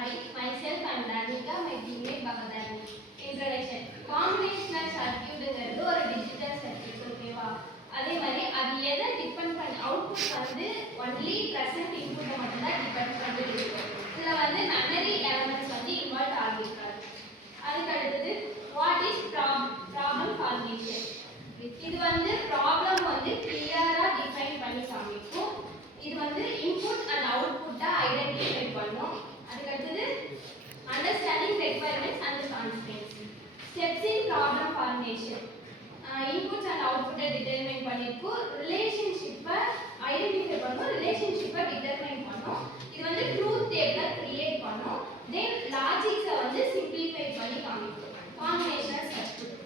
Hi, myself I'm Danika, my teammate Bhagadani. Introduction. Combinational circuitங்கிறது ஒரு digital circuit ஓகேவா? அதே மாதிரி அது எதை டிபெண்ட் பண்ணி அவுட்புட் வந்து ஒன்லி பிரசன்ட் இன்புட்டை மட்டும் தான் டிபெண்ட் பண்ணி இருக்கு. இதுல வந்து மெமரி எலிமெண்ட்ஸ் வந்து இன்வால்வ் ஆகிருக்காது. அதுக்கு அடுத்தது வாட் இஸ் ப்ராப்ளம் ஃபார்மேஷன். இது வந்து ப்ராப்ளம் வந்து கிளியரா டிஃபைன் பண்ணி காமிக்கும். இது வந்து இன்புட் அண்ட் அவுட்புட்டை ஐடென்டிஃபை பண்ணும். அதுக்கு அடுத்தது understanding requirements and constants. Steps in problem formation. Inputs and அவுட்புட்டை டிட்டர்மைன் பண்ணிருக்கும். ரிலேஷன்ஷிப்பை ஐடென்டிஃபை பண்ணும், ரிலேஷன்ஷிப்பை டிட்டர்மைன் பண்ணும். இது வந்து ட்ரூத் டேபிளை கிரியேட் பண்ணும். தென் லாஜிக்ஸை வந்து சிம்பிளிஃபை பண்ணி காமிக்கும். Combinational circuit.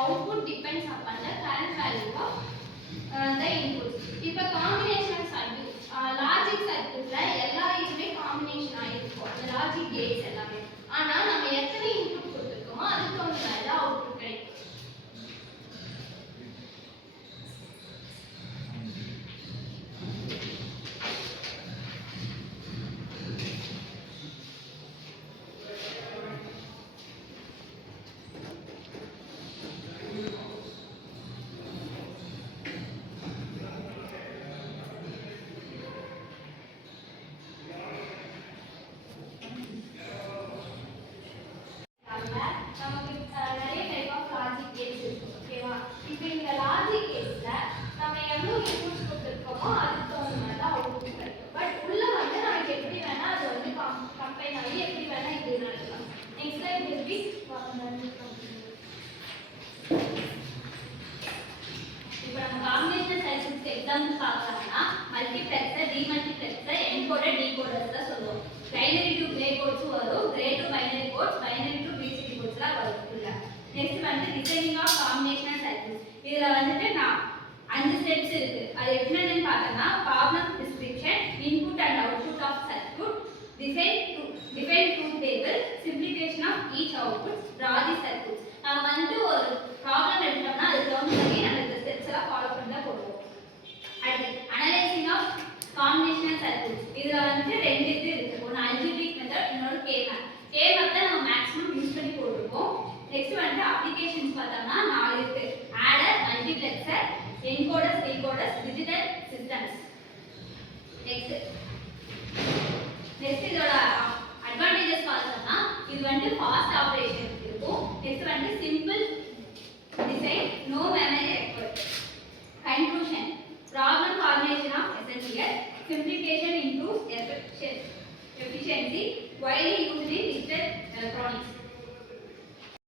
Output depends upon the current value of the input. இப்போ combinational circuit, logic circuitல எல்லா இதுமே combination ஆயிருக்கும். அந்த logic gates எல்லாமே. ஆனா நம்ம எத்தனை input கொடுத்திருக்கோமோ அதுக்கு தகுந்த மாதிரி தான் output கிடைக்கும். எக்ஸாம்பிள் பார்க்கலாம்னா மல்டிப்ளெக்ஸர், டிமல்டிப்ளெக்ஸர், என்கோடர், டிகோடர்ஸ் தான் சொல்லுவோம். பைனரி டு கிரே கோட்ஸ் வரும், gray to binary codes, binary to BCD கோட்ஸ்லாம் வரும். நெக்ஸ்ட் வந்து டிசைனிங் ஆஃப் காம்பினேஷனல் சர்க்யூட்ஸ். இதுல வந்துட்டு நான் 5 ஸ்டெப்ஸ் இருக்கு. அது என்னன்னு பார்த்தோம்னா problem description, input and output of circuit, define truth table, simplification of each output, draw the circuits. நம்ம வந்துட்டு ஒரு ப்ராப்ளம் எடுத்தோம்னா அதுக்கு தகுந்த மாதிரி நம்ம இந்த ஸ்டெப்ஸ் எல்லாம் ஃபாலோ பண்ணி தான் போடுவோம். அடுத்து அனலைசிங் ஆஃப் காம்பினேஷனல் சர்க்யூட்ஸ். இதுல வந்து 2 இது இருக்கு. ஒன்னு அல்ஜிபிரிக் மெத்தட், இன்னொரு கே மேத். கே மேத் நம்ம மேக்ஸிமம் யூஸ் பண்ணி போட்டுருக்கோம். நெக்ஸ்ட் வந்து அப்ளிகேஷன்ஸ் பார்த்தோம்னா 4 இருக்கு. Adder, multiplexer, encoders, decoders, digital systems. Next இதோட அட்வான்டேஜஸ் பார்த்தோம்னா இது வந்து ஃபாஸ்ட் ஆபரேஷன் இருக்கும். நெக்ஸ்ட் வந்து simple design, no memory required. Conclusion. Problem formation of essential, simplification improves efficiency, widely used in digital